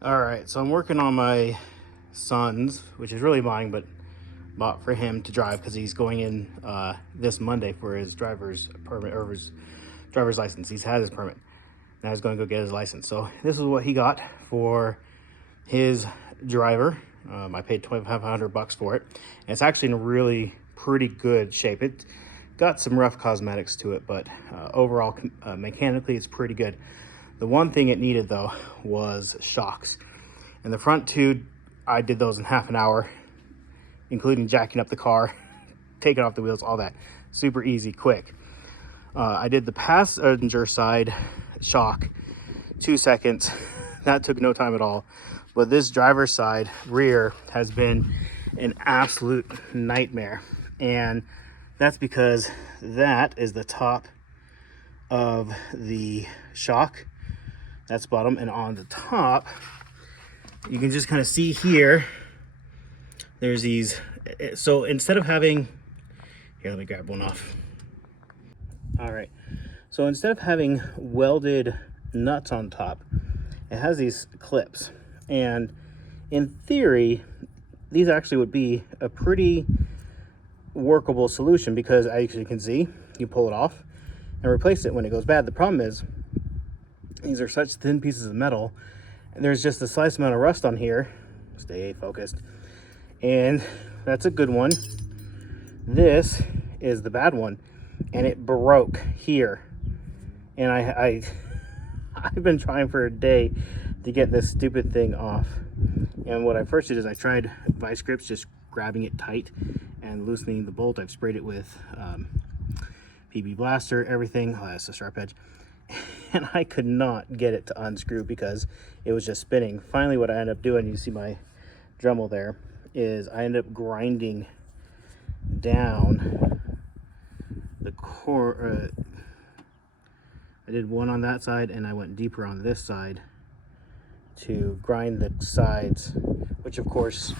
All right, so I'm working on my son's, which is really mine, but bought for him to drive because he's going in this Monday for his driver's permit or his driver's license. He's had his permit. Now he's going to go get his license. So this is what he got for his driver. I paid $2,500 for it. And it's actually in really pretty good shape. It got some rough cosmetics to it, but overall, mechanically, it's pretty good. The one thing it needed though was shocks. And the front two, I did those in half an hour, including jacking up the car, taking off the wheels, all that. Super easy, quick. I did the passenger side shock, 2 seconds. That took no time at all. But this driver's side rear has been an absolute nightmare. And that's because that is the top of the shock. That's bottom, and on the top, you can just kind of see here, there's these, so instead of having, here, let me grab one off. All right, so instead of having welded nuts on top, it has these clips. And in theory, these actually would be a pretty workable solution because as you can see, you pull it off and replace it when it goes bad. The problem is, these are such thin pieces of metal, and there's just a slight amount of rust on here. Stay focused. And that's a good one. This is the bad one, and it broke here. And I've been trying for a day to get this stupid thing off. And what I first did is I tried vice grips, just grabbing it tight and loosening the bolt. I've sprayed it with PB Blaster, everything. Oh, that's a sharp edge. And I could not get it to unscrew because it was just spinning. Finally, what I ended up doing, you see my Dremel there, is I ended up grinding down the core. I did one on that side, and I went deeper on this side to grind the sides, which of course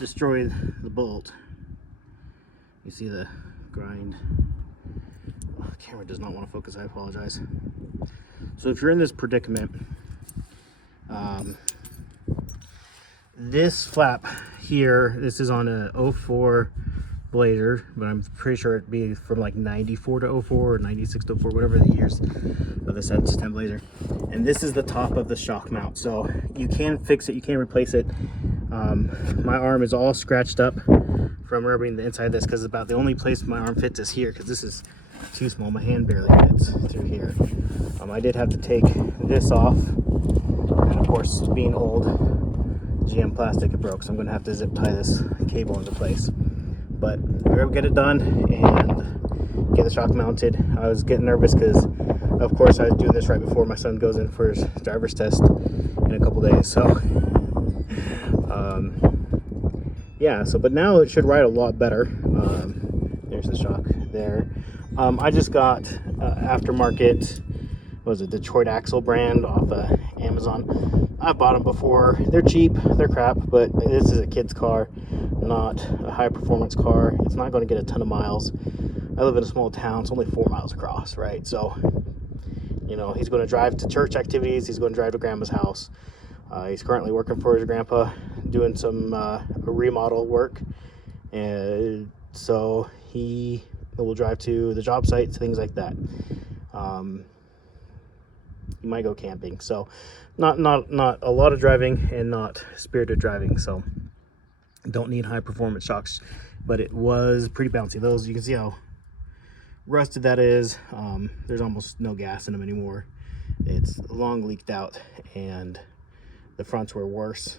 destroyed the bolt. You see the grind. Camera does not want to focus, I apologize. So if you're in this predicament, this flap here, this is on a 04 Blazer, but I'm pretty sure it'd be from like 94 to 04 or 96 to 04, whatever the years of this S10 Blazer. And this is the top of the shock mount, so you can fix it, you can replace it. My arm is all scratched up from rubbing the inside of this because about the only place my arm fits is here, because this is too small. My hand barely fits through here. I did have to take this off, and of course, being old, GM plastic, it broke, so I'm going to have to zip tie this cable into place. But we're going to get it done and get the shock mounted. I was getting nervous because, of course, I was doing this right before my son goes in for his driver's test in a couple days. So, yeah. So, but now it should ride a lot better. There's the shock there. I just got aftermarket, what was it, Detroit Axle brand off Amazon. I've bought them before. They're cheap, they're crap, but this is a kid's car, not a high performance car. It's not going to get a ton of miles. I live in a small town, it's only 4 miles across, right? So, you know, he's going to drive to church activities, he's going to drive to grandma's house. He's currently working for his grandpa, doing some remodel work, and so he will drive to the job sites, things like that. You might go camping, so not a lot of driving and not spirited driving. So don't need high performance shocks, but it was pretty bouncy. Those, you can see how rusted that is. There's almost no gas in them anymore. It's long leaked out, and the fronts were worse.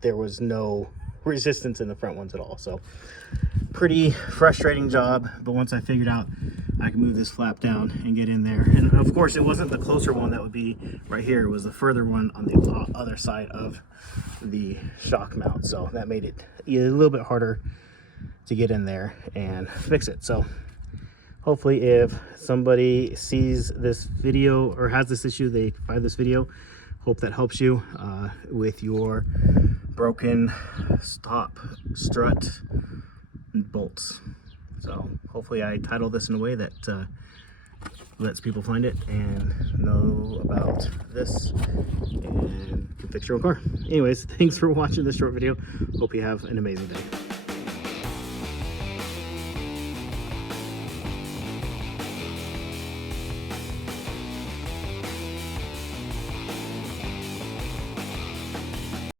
There was no resistance in the front ones at all. So pretty frustrating job, but once I figured out I can move this flap down and get in there, and of course it wasn't the closer one that would be right here, it was the further one on the other side of the shock mount, so that made it a little bit harder to get in there and fix it. So hopefully if somebody sees this video or has this issue, they find this video. Hope that helps you with your broken stop strut bolts. So hopefully I titled this in a way that lets people find it and know about this and can fix your own car. Anyways, thanks for watching this short video. Hope you have an amazing day.